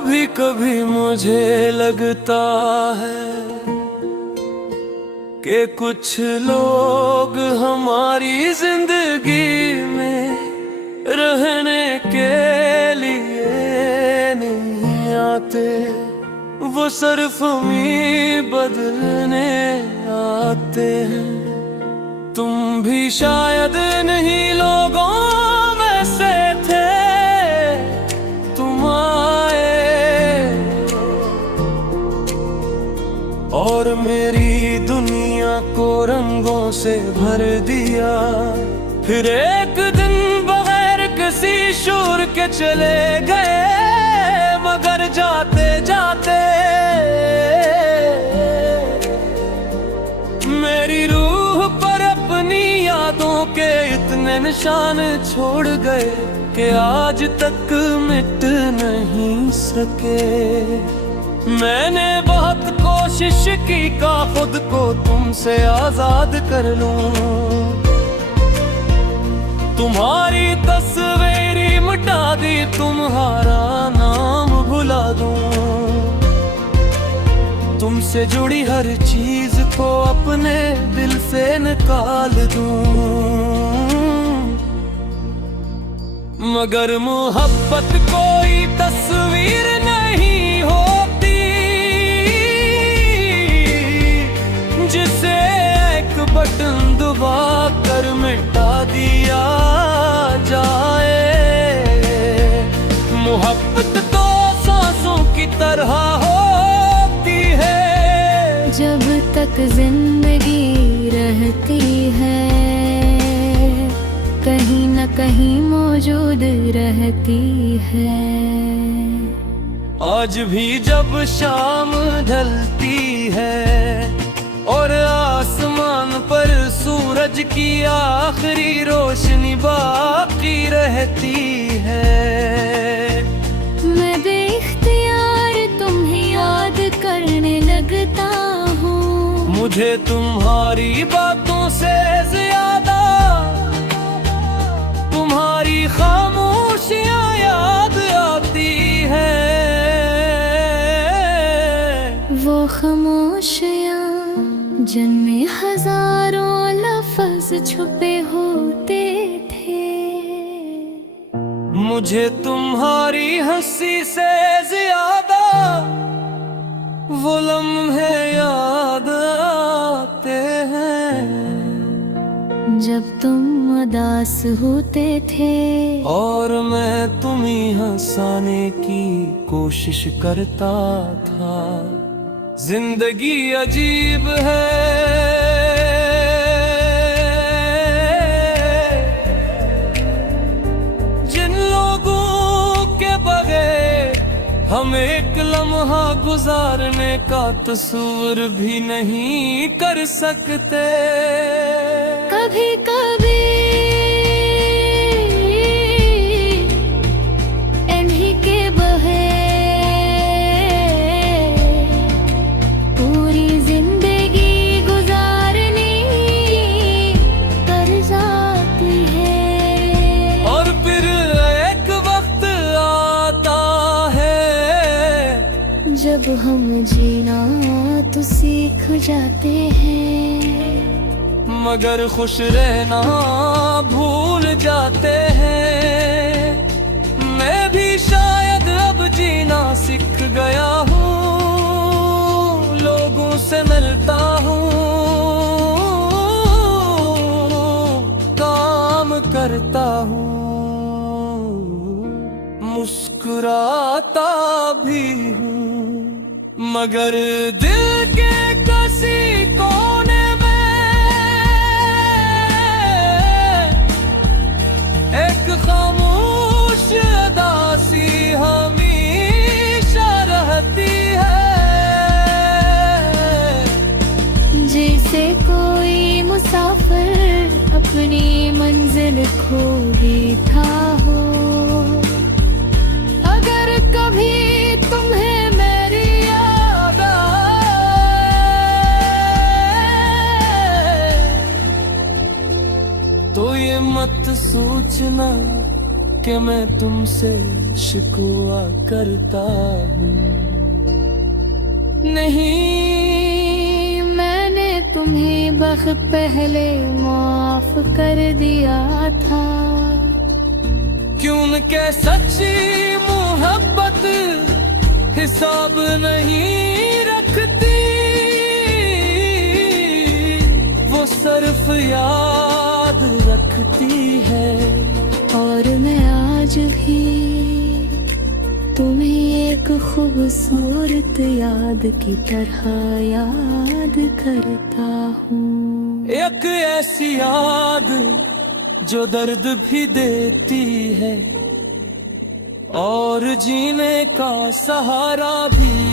कभी कभी मुझे लगता है कि कुछ लोग हमारी जिंदगी में रहने के लिए नहीं आते, वो सिर्फ हमें बदलने आते हैं। तुम भी शायद नहीं लोगों में से थे, तुम आए और मेरी दुनिया को रंगों से भर दिया। फिर एक दिन बगैर किसी शोर के चले गए, मगर जाते जाते मेरी रूह पर अपनी यादों के इतने निशान छोड़ गए कि आज तक मिट नहीं सके। मैंने बहुत कोशिश की का खुद को तुमसे आजाद कर लूं, तुम्हारी तस्वीर मिटा दी, तुम्हारा नाम भुला दूं, तुमसे जुड़ी हर चीज को अपने दिल से निकाल दूं। मगर मोहब्बत कोई तस्वीर नहीं होती जिसे एक बटन दबा कर मिटा दिया जाए। मोहब्बत तो सांसों की तरह होती है, जब तक जिंदगी रहती है कहीं न कहीं मौजूद रहती है। आज भी जब शाम ढलती है और आसमान पर सूरज की आखिरी रोशनी बाकी रहती है, मैं बेइख्तियार तुम्हें याद करने लगता हूँ। मुझे तुम्हारी बातों से ज्यादा तुम्हारी खामोशियाँ याद आती है। वो खामोशियाँ जिनमें हजारों लफ्ज छुपे होते थे, मुझे तुम्हारी हंसी से ज्यादा वो लम्हे याद आते हैं जब तुम उदास होते थे और मैं तुम्हें हंसाने की कोशिश करता था। जिंदगी अजीब है, जिन लोगों के बगैर हम एक लम्हा गुजारने का तस्वीर भी नहीं कर सकते। कभी कभी इन्हीं के बहे पूरी जिंदगी गुजारनी कर जाती है। और फिर एक वक्त आता है जब हम जीना तो सीख जाते हैं, मगर खुश रहना भूल जाते हैं। मैं भी शायद अब जीना सीख गया हूँ, लोगों से मिलता हूँ, काम करता हूँ, मुस्कुराता भी हूँ, मगर दिल के किसी कोने एक खामोश उदासी हमेशा रहती है। जैसे कोई मुसाफिर अपनी मंजिल खो बैठा हो। अगर कभी तुम्हें मेरी याद आए तो ये मत सोचना कि मैं तुमसे शिकवा करता हूँ। नहीं, मैंने तुम्हें वक्त पहले माफ कर दिया था। क्यों के सच्ची मोहब्बत हिसाब नहीं रखती, वो सिर्फ याद रखती है। और मैं आज भी तुम्हें एक खूबसूरत याद की तरह याद करता हूँ। एक ऐसी याद जो दर्द भी देती है और जीने का सहारा भी